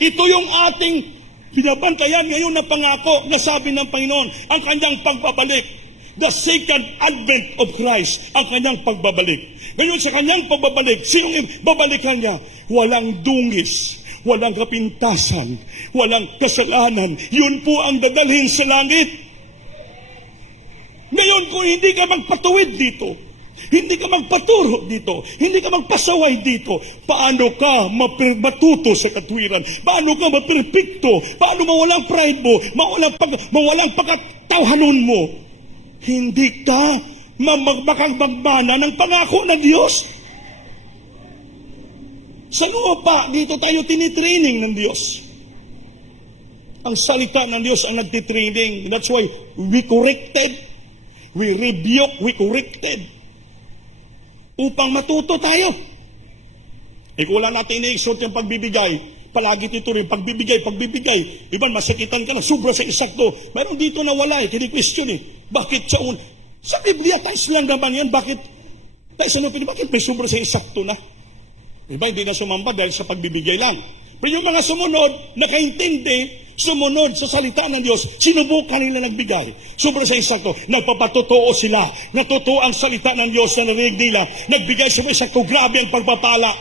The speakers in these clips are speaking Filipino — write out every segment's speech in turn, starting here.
Ito yung ating binabantayan ngayon na pangako na sabi ng Panginoon, ang kanyang pagbabalik. The second advent of Christ, ang kanyang pagbabalik. Ngayon sa kanyang pagbabalik, sinong babalikan niya? Walang dungis, walang kapintasan, walang kasalanan. Yun po ang dadalhin sa langit. Ngayon kung hindi ka magpatuwid dito, hindi ka magpaturo dito, hindi ka magpasaway dito, paano ka matuto sa katwiran? Paano ka maperpekto? Paano mawalang pride mo? Mawalang pagkatawhanon mo? Hindi ka magmana ng pangako ng Diyos. Sa lupa, dito tayo tinitraining ng Diyos. Ang salita ng Diyos ang nagtitraining. That's why we corrected, we rebuke, we corrected. Upang matuto tayo. Kung wala natin i-exhort yung pagbibigay, palagi dito rin, pagbibigay. Iban, masakitan ka na, sobra sa isakto. Mayroon dito na wala kini-question Bakit sa Biblia, tais lang naman yan. Bakit may sobra sa isakto na? Iba, hindi na sumamba dahil sa pagbibigay lang. Pero yung mga sumunod, nakaintindi, sumunod sa salita ng Diyos, sinubukan nila nagbigay. Sobra sa isakto, nagpapatotoo sila. Natotoo ang salita ng Diyos na narinig nila. Nagbigay sa isakto, grabe ang pagpapala.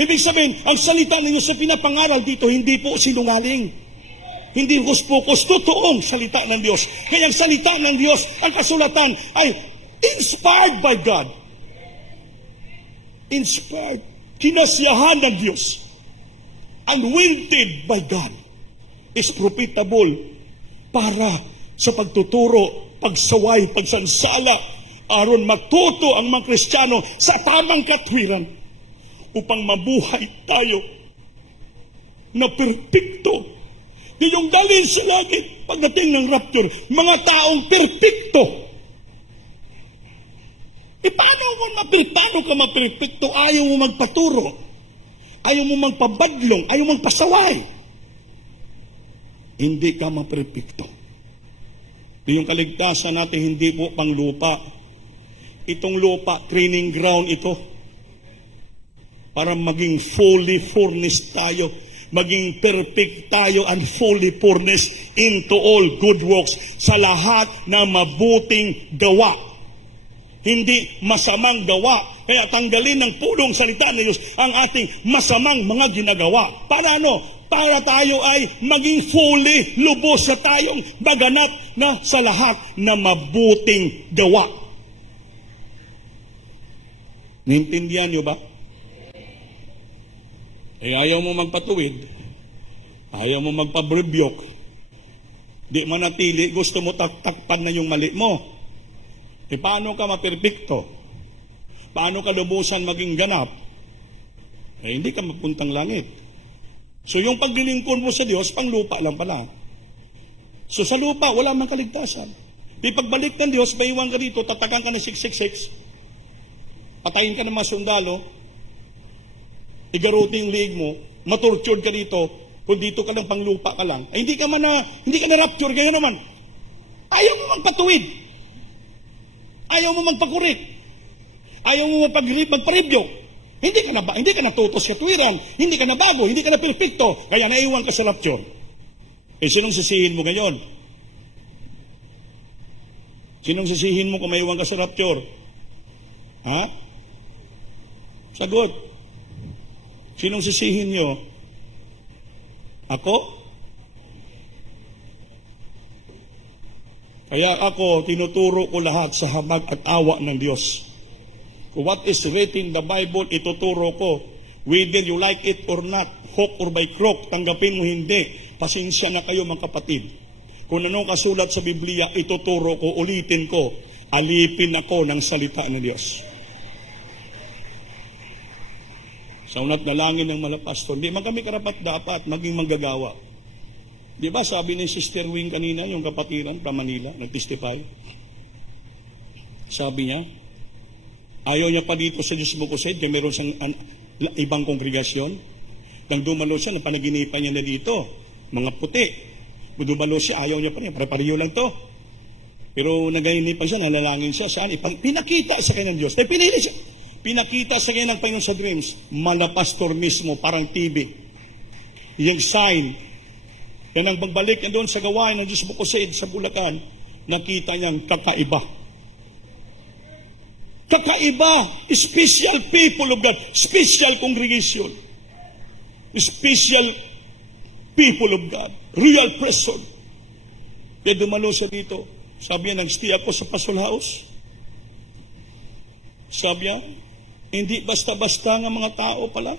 Ibig sabihin, ang salita ng Diyos sa pinapangaral dito, hindi po sinungaling. Hindi hus-pokus, totoong salita ng Diyos. Kaya ang salita ng Diyos, ang kasulatan ay inspired by God. Inspired. Kinasiyahan ng Diyos. Anointed by God. Is profitable para sa pagtuturo, pagsaway, pagsansala, aron matuto ang mga Kristiyano sa tamang katwiran upang mabuhay tayo na perpekto. Di yung dalhin sa langit pagdating ng rapture, mga taong perpekto. Paano ka maperpekto? Ayaw mo magpaturo. Ayaw mo magpabadlong. Ayaw mo magpasaway. Hindi ka maperpekto. Yung kaligtasan natin, hindi po pang lupa. Itong lupa, training ground ito. Para maging fully furnished tayo. Maging perfect tayo and fully furnished into all good works. Sa lahat na mabuting gawa. Hindi masamang gawa. Kaya tanggalin ng pulong salita ng Diyos ang ating masamang mga ginagawa. Para ano? Para tayo ay maging fully, lubos sa tayong baganat na sa lahat na mabuting gawa. Naintindihan niyo ba? Ayaw mo magpatuwid, ayaw mo magparebuke, di manatili, gusto mo takpan na yung mali mo. Paano ka maperpekto? Paano ka lubusan maging ganap? Hindi ka mapuntang langit. So yung paglilingkod mo sa Diyos, pang lupa lang pala. So sa lupa, wala mang kaligtasan. Di pagbalik ng Diyos, maiwan ka dito, tatakan ka ng 666, patayin ka ng mga sundalo, igaruti yung liig mo, matortured ka dito, kung dito ka lang pang lupa ka lang, ay hindi ka na rapture, gano'n naman. Ayaw mo magpatuwid. Ayaw mo magpakurik. Ayaw mo magpa-review. Hindi ka natutos sa tuwiran. Hindi ka na bago. Hindi ka na perfecto. Kaya naiwan ka sa rapture. Sinong sisihin mo ngayon? Sinong sisihin mo kung maiwan ka sa rapture? Ha? Sagot. Sinong sisihin nyo? Ako? Kaya ako, tinuturo ko lahat sa habag at awa ng Diyos. What is written in the Bible, ituturo ko. Whether you like it or not, hook or by crook, tanggapin mo hindi. Pasensya na kayo mga kapatid. Kung anong kasulat sa Biblia, ituturo ko, ulitin ko. Alipin ako ng salita ng Diyos. Sa unat dalangin ng malapastor, di man kami karapat dapat maging manggagawa. Di ba sabi ni Sister Wing kanina, yung kapatiran from Manila, nag-testify? Sabi niya, ayaw niya pa dito sa Diyos Bukusid, yung meron siyang ibang kongregasyon. Nang dumalo siya, napanaginipan niya na dito, mga puti. Dumalo siya, ayaw niya pa niya, pare-pareho lang to. Pero nagayinipan siya, nalalangin siya, saan? Pinakita sa kanya ng Diyos. Pinili siya. Pinakita sa kanya ng Panginoon sa dreams, malapastor mismo, parang TV. yung sign. Yan ang pagbalik niya doon sa gawain ng Diyos Bukosid sa Bulacan, nakita niyang kakaiba. Kakaiba, special people of God, special congregation, special people of God, real person. Kaya dumalo siya dito. Sabi niya, nag-stay ako sa Pasol House. Sabi niya, hindi basta-basta nga mga tao pala.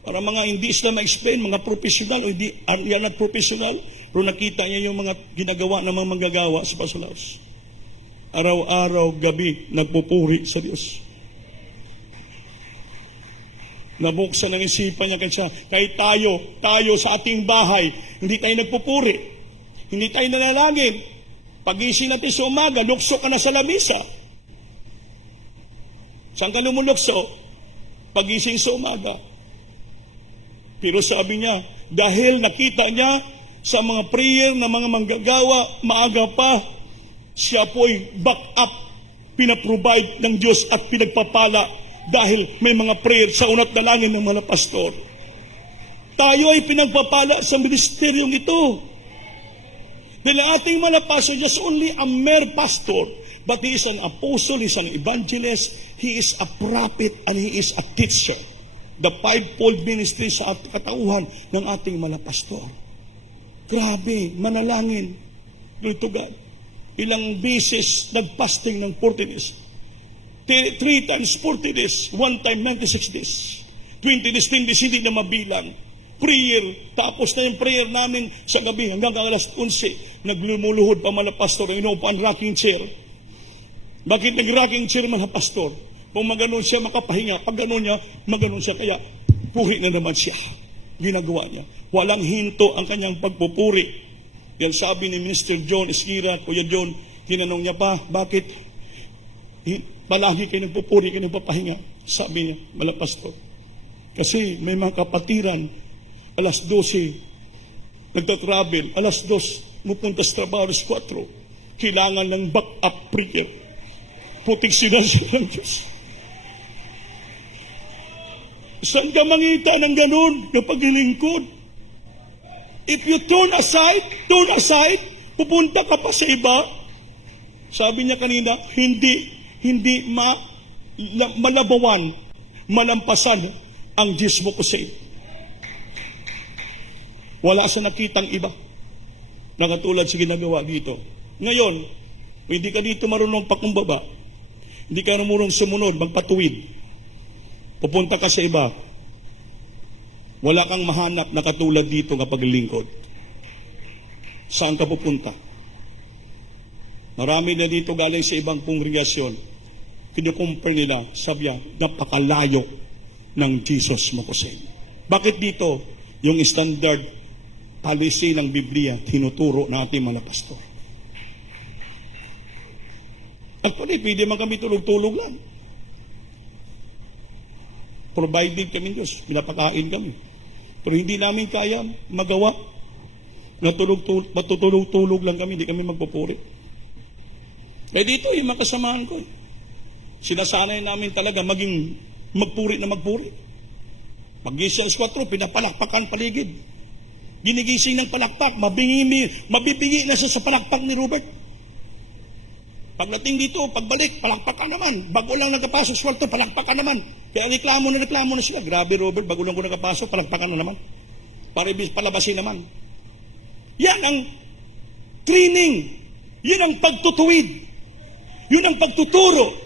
Para mga hindi sila ma-explain, mga professional o hindi, yan at professional, pero nakita niya yung mga ginagawa ng mga manggagawa sa Pasol House. Araw-araw, gabi, nagpupuri sa Diyos. Nabuksan ang isipan niya kasi kahit tayo sa ating bahay, hindi tayo nagpupuri. Hindi tayo nanalangin. Pagising natin sa umaga, lukso ka na sa lamisa. Saan ka lumulukso? Pagising sa umaga. Pero sabi niya, dahil nakita niya sa mga prayer na mga manggagawa, maaga pa, siya po'y back up, pinaprovide ng Diyos at pinagpapala dahil may mga prayer sa unat dalangin ng mga pastor. Tayo ay pinagpapala sa ministeryong ito. Dahil ang ating mga pastor, just only a mere pastor, but he is an apostle, he is an evangelist, he is a prophet, and he is a teacher. The fivefold ministry sa katauhan ng ating mga pastor. Grabe, manalangin. Glory to God. Ilang beses nagpasting ng 40 days. 3 times 40 days. 1 time 96 days. 20 days, 10 days, hindi na mabilang. Prayer. Tapos na yung prayer namin sa gabi hanggang alas 11. Naglumuluhod pa mga pastor. Inuupan rocking chair. Bakit nag-rocking chair mga pastor? Kung maganon siya, makapahinga. Pag ganon niya, maganon siya. Kaya puhi na naman siya. Ginagawa niya. Walang hinto ang kanyang pagpupuri. Yan sabi ni Minister John Esquira, Kuya John, tinanong niya pa, bakit palagi kayo nagpupuri, kayo nagpapahinga? Sabi niya, malapastor. Kasi may mga kapatiran, alas 12, nagtatravel, alas 2, mupunta sa trabaho, alas 4, kailangan ng back-up prayer. Putik sinasya ng Diyos. Saan ka mangita ng ganun kapag nilingkod? If you turn aside, pupunta ka pa sa iba. Sabi niya kanina, hindi malabawan, malampasan ang Diyos mo kasi. Wala sa nakitang iba na katulad sa ginagawa dito. Ngayon, hindi ka dito marunong pakumbaba, hindi ka marunong sumunod, magpatuwid, pupunta ka sa iba, wala kang mahanap na katulad dito kapag lingkod. Saan ka pupunta? Marami na dito galing sa ibang kongregasyon. Kinukumpare nila, sabi niya, napakalayo ng Jesus Mokosen. Bakit dito? Yung standard policy ng Biblia, tinuturo natin mga pastor. Actually, pwede man kami tulog-tulog lang. Provided kami Diyos, pinapakain kami. Pero hindi namin kaya magawa. Matutulog-tulog lang kami, hindi kami magpupuri. Kaya dito, yung makasamahan ko. Sinasanay namin talaga maging magpuri na magpuri. Pag-gising alas 4, pinapalakpakan paligid. Ginigising ng palakpak, mabibingi na siya sa palakpak ni Robert. Pagdating dito, pagbalik, palakpakan naman. Bago lang nagkapasok sa kwarto, palakpakan naman. Kaya reklamo na sila. Grabe Robert, bago lang ko nagkapasok, palakpakan na naman. Para palabasin naman. Yan ang training. Yan ang pagtutuwid. Yun ang pagtuturo.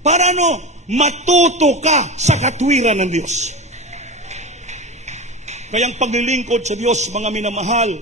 Para matuto ka sa katwiran ng Diyos. Kaya ang paglilingkod sa Diyos, mga minamahal,